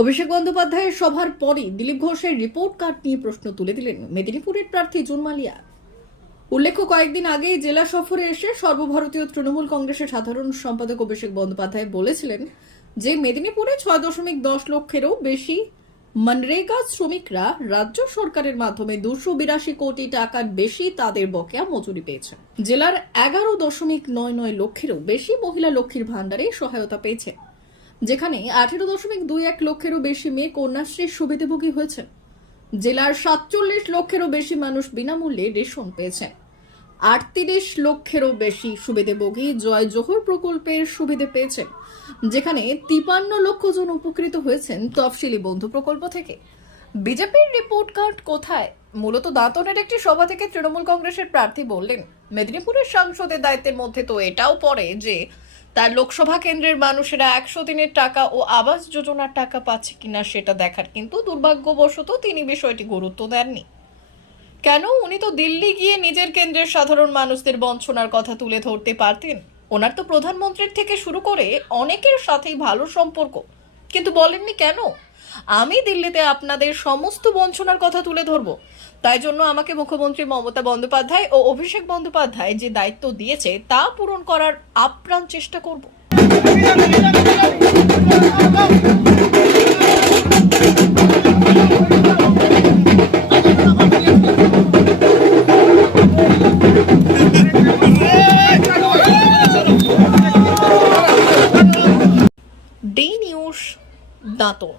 অভিষেক বন্দ্যোপাধ্যায়ের সভার পরই দিলীপ ঘোষের রিপোর্ট কার্ড নিয়ে প্রশ্ন তুলে দিলেন মেদিনীপুরের প্রার্থী জুন মালিয়া। উল্লেখ্য, কয়েকদিন আগেই জেলা সফরে এসে সর্বভারতীয় তৃণমূল কংগ্রেসের সাধারণ সম্পাদক অভিষেক বন্দ্যোপাধ্যায় বলেছিলেন যে মেদিনীপুরে 6.10 লক্ষেরও বেশি মনরেগা শ্রমিকরা রাজ্য সরকারের মাধ্যমে 282 কোটি টাকার বেশি তাদের বকেয়া মজুরি পেয়েছেন। জেলার 11.99 লক্ষেরও বেশি মহিলা লক্ষ্মীর ভাণ্ডারে সহায়তা পেয়েছে, যেখানে 18.21 লক্ষেরও বেশি মেয়ে কন্যাশ্রীর সুবিধাভোগী হয়েছেন। জেলার 47 লক্ষেরও বেশি মানুষ বিনামূল্যে রেশন পেয়েছেন। 38 লক্ষেরও বেশি সুবিধাভোগী জয় জোহর প্রকল্পের সুবিধা পেয়েছেন, যেখানে 53 লক্ষ জন উপকৃত হয়েছেন তফসিলি বন্ধু প্রকল্প থেকে। বিজেপির রিপোর্ট কার্ড কোথায়? মূলত দাঁতনের একটি সভা থেকে তৃণমূল কংগ্রেসের প্রার্থী বললেন, মেদিনীপুরের সাংসদের দায়িত্বের মধ্যে তো এটাও পড়ে যে তার লোকসভা কেন্দ্রের মানুষেরা 100 দিনের টাকা ও আবাস যোজনার টাকা পাচ্ছে কিনা সেটা দেখার, কিন্তু দুর্ভাগ্যবশত তিনি বিষয়টি গুরুত্ব দেননি। কেন? উনি তো দিল্লি গিয়ে নিজের কেন্দ্রের সাধারণ মানুষদের বঞ্চনার কথা তুলে ধরতে পারতেন। ওনার তো প্রধানমন্ত্রীর থেকে শুরু করে অনেকের সাথেই ভালো সম্পর্ক, কিন্তু বলেননি কেন? আমি দিল্লিতে আপনাদের সমস্ত বঞ্চনার কথা তুলে ধরবো, তাই জন্য আমাকে মুখ্যমন্ত্রী মমতা বন্দ্যোপাধ্যায় ও অভিষেক বন্দ্যোপাধ্যায় যে দায়িত্ব দিয়েছে তা পূরণ করার আপ্রাণ চেষ্টা করব। D news, Dantan.